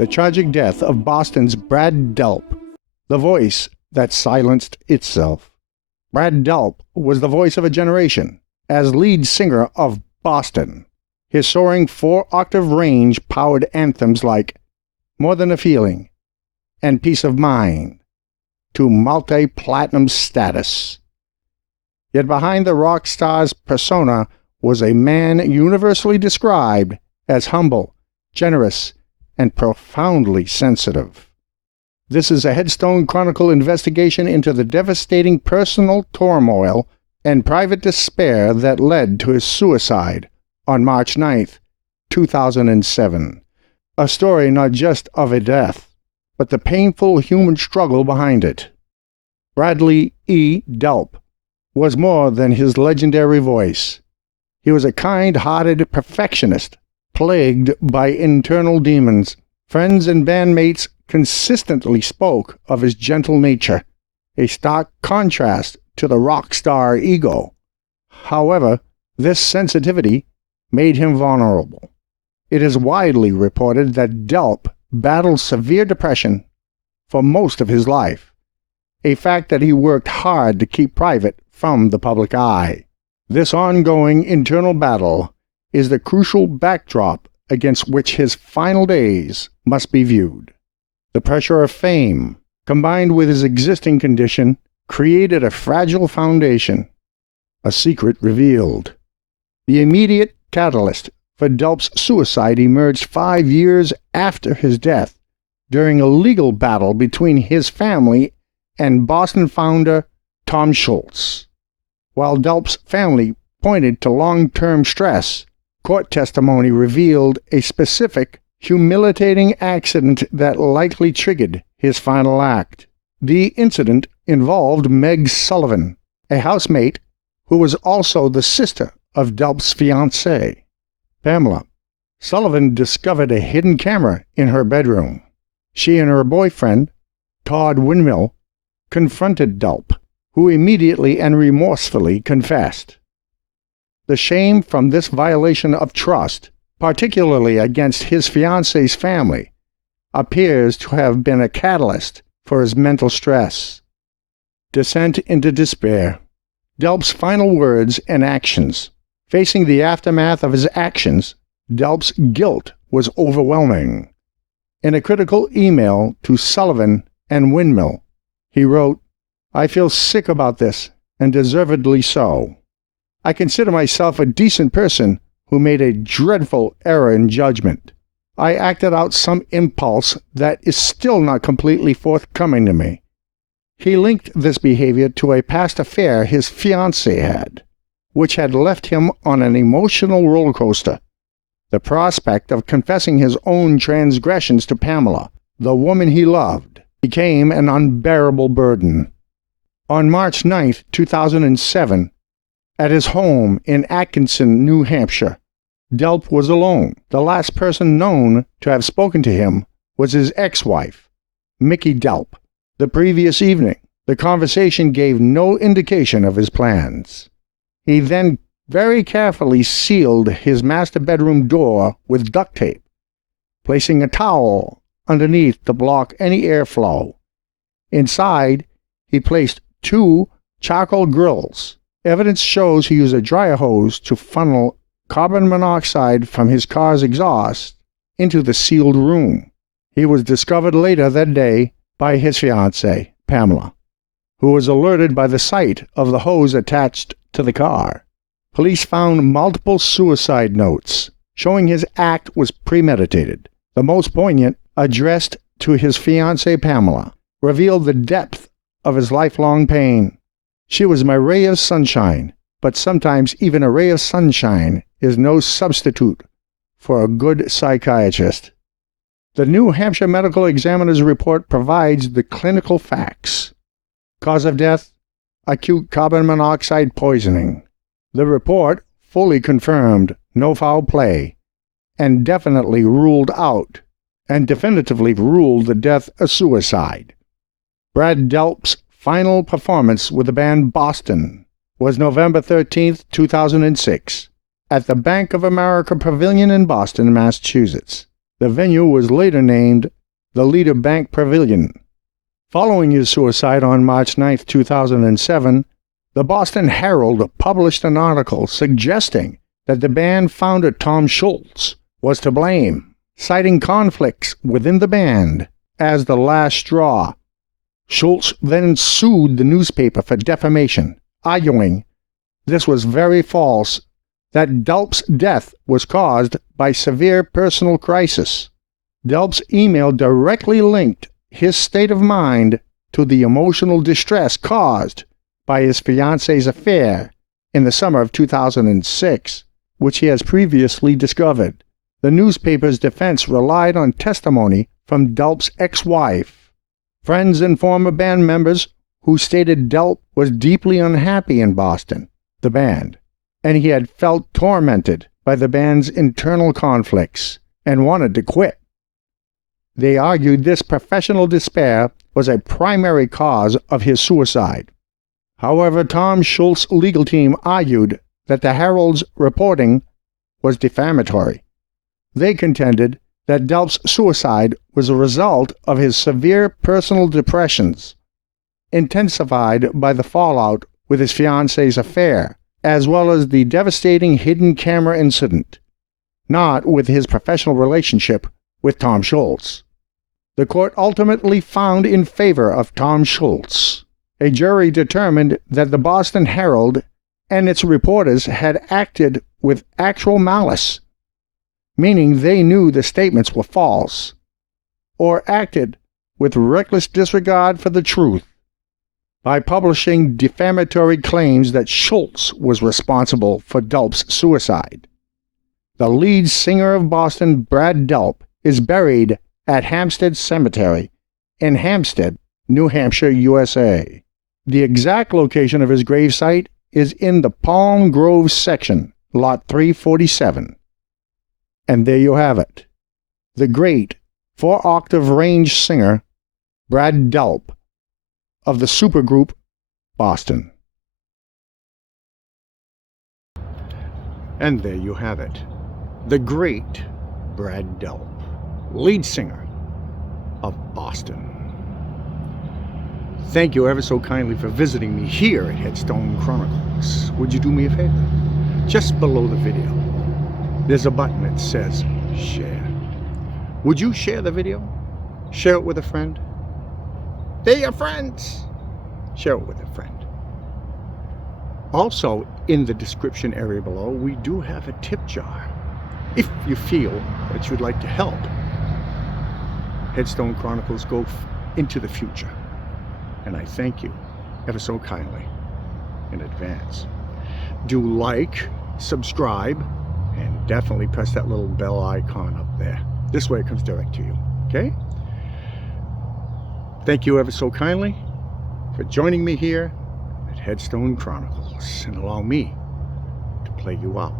The tragic death of Boston's Brad Delp, the voice that silenced itself. Brad Delp was the voice of a generation as lead singer of Boston. His soaring 4-octave range powered anthems like More Than a Feeling and Peace of Mind to multi-platinum status. Yet behind the rock star's persona was a man universally described as humble, generous, and profoundly sensitive. This is a Headstone Chronicle investigation into the devastating personal turmoil and private despair that led to his suicide on March 9th, 2007. A story not just of a death, but the painful human struggle behind it. Bradley E. Delp was more than his legendary voice. He was a kind-hearted perfectionist, plagued by internal demons. Friends and bandmates consistently spoke of his gentle nature, a stark contrast to the rock star ego. However, this sensitivity made him vulnerable. It is widely reported that Delp battled severe depression for most of his life, a fact that he worked hard to keep private from the public eye. This ongoing internal battle is the crucial backdrop against which his final days must be viewed. The pressure of fame, combined with his existing condition, created a fragile foundation. A secret revealed. The immediate catalyst for Delp's suicide emerged 5 years after his death, during a legal battle between his family and Boston founder Tom Schultz. While Delp's family pointed to long-term stress, court testimony revealed a specific, humiliating accident that likely triggered his final act. The incident involved Meg Sullivan, a housemate who was also the sister of Delp's fiancée, Pamela. Sullivan discovered a hidden camera in her bedroom. She and her boyfriend, Todd Windmill, confronted Delp, who immediately and remorsefully confessed. The shame from this violation of trust, particularly against his fiancée's family, appears to have been a catalyst for his mental stress. Descent into despair. Delp's final words and actions. Facing the aftermath of his actions, Delp's guilt was overwhelming. In a critical email to Sullivan and Windmill, he wrote, "I feel sick about this, and deservedly so. I consider myself a decent person who made a dreadful error in judgment. I acted out some impulse that is still not completely forthcoming to me." He linked this behavior to a past affair his fiancée had, which had left him on an emotional roller coaster. The prospect of confessing his own transgressions to Pamela, the woman he loved, became an unbearable burden. On March 9, 2007, at his home in Atkinson, New Hampshire, Delp was alone. The last person known to have spoken to him was his ex-wife, Mickey Delp. The previous evening, the conversation gave no indication of his plans. He then very carefully sealed his master bedroom door with duct tape, placing a towel underneath to block any airflow. Inside, he placed 2 charcoal grills. Evidence shows he used a dryer hose to funnel carbon monoxide from his car's exhaust into the sealed room. He was discovered later that day by his fiancée, Pamela, who was alerted by the sight of the hose attached to the car. Police found multiple suicide notes, showing his act was premeditated. The most poignant, addressed to his fiancée Pamela, revealed the depth of his lifelong pain. "She was my ray of sunshine, but sometimes even a ray of sunshine is no substitute for a good psychiatrist." The New Hampshire Medical Examiner's report provides the clinical facts. Cause of death: acute carbon monoxide poisoning. The report fully confirmed no foul play, and definitively ruled the death a suicide. Brad Delp's final performance with the band Boston was November 13, 2006, at the Bank of America Pavilion in Boston, Massachusetts. The venue was later named the Leader Bank Pavilion. Following his suicide on March 9, 2007, the Boston Herald published an article suggesting that the band founder Tom Schultz was to blame, citing conflicts within the band as the last straw. Schultz then sued the newspaper for defamation, arguing this was very false, that Delp's death was caused by severe personal crisis. Delp's email directly linked his state of mind to the emotional distress caused by his fiancée's affair in the summer of 2006, which he has previously discovered. The newspaper's defense relied on testimony from Delp's ex-wife, friends and former band members who stated Delp was deeply unhappy in Boston, the band, and he had felt tormented by the band's internal conflicts and wanted to quit. They argued this professional despair was a primary cause of his suicide. However, Tom Schultz's legal team argued that the Herald's reporting was defamatory. They contended that Delp's suicide was a result of his severe personal depressions, intensified by the fallout with his fiancée's affair, as well as the devastating hidden camera incident, not with his professional relationship with Tom Schultz. The court ultimately found in favor of Tom Schultz. A jury determined that the Boston Herald and its reporters had acted with actual malice, meaning they knew the statements were false, or acted with reckless disregard for the truth, by publishing defamatory claims that Schultz was responsible for Delp's suicide. The lead singer of Boston, Brad Delp, is buried at Hampstead Cemetery in Hampstead, New Hampshire, USA. The exact location of his gravesite is in the Palm Grove section, Lot 347. And there you have it. The great 4-octave range singer, Brad Delp, of the supergroup Boston. And there you have it. The great Brad Delp, lead singer of Boston. Thank you ever so kindly for visiting me here at Headstone Chronicles. Would you do me a favor? Just below the video, there's a button that says share. Would you share the video? Share it with a friend? They're your friends. Share it with a friend. Also, in the description area below, we do have a tip jar. If you feel that you'd like to help Headstone Chronicles go into the future. And I thank you ever so kindly in advance. Do like, subscribe, and definitely press that little bell icon up there. This way it comes direct to you, okay? Thank you ever so kindly for joining me here at Headstone Chronicles, and allow me to play you out.